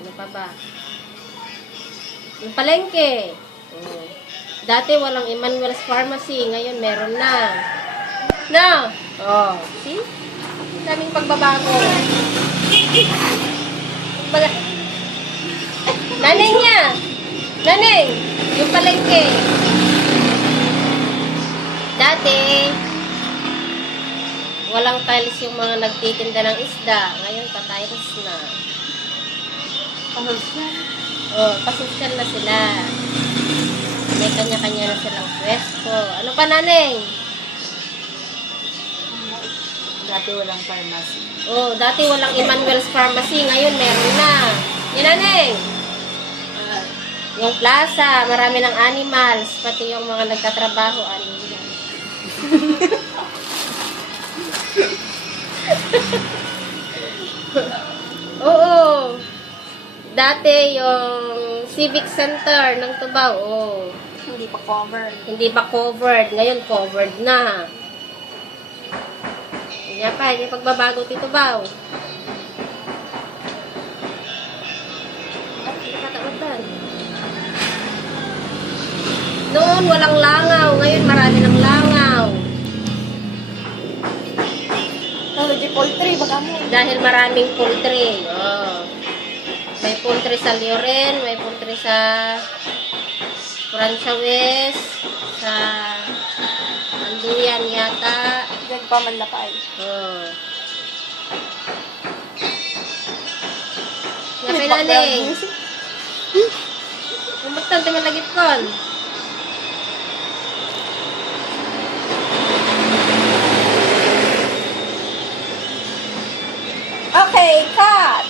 Ano pa ba? Yung palengke. Dati walang Emmanuel's Pharmacy. Ngayon meron na. No? Oh, see? Ang daming pagbabago. Naneng niya! Naneng! Yung palengke. Dati, walang tiles yung mga nagtitinda ng isda. Ngayon, pa-tiles na. Oh, pasensyan na sila. May kanya-kanya na silang pwesto. Ano pa, naneng? Dati walang pharmacy. Oh, dati walang Emmanuel's Pharmacy. Ngayon, meron na. Yan, naneng. Yung plaza, marami ng animals. Pati yung mga nagtatrabaho, animals. Oo. Dati yung Civic Center ng Tubao, Hindi pa covered. hindi pa covered. Ngayon, covered na. Kanya pa, hindi pagbabago dito Tubao. Nakataotan. Noon, walang langaw. Ngayon, marami ng langaw. Technology poultry, baka mo. Dahil maraming poultry. Oh. May poultry sa Lioren, may poultry sa Francia West, sa Anduyan yata. Diyan pa manlakay. Oh. Napay naning. Umutan tayo lagit kon. Okay, cut!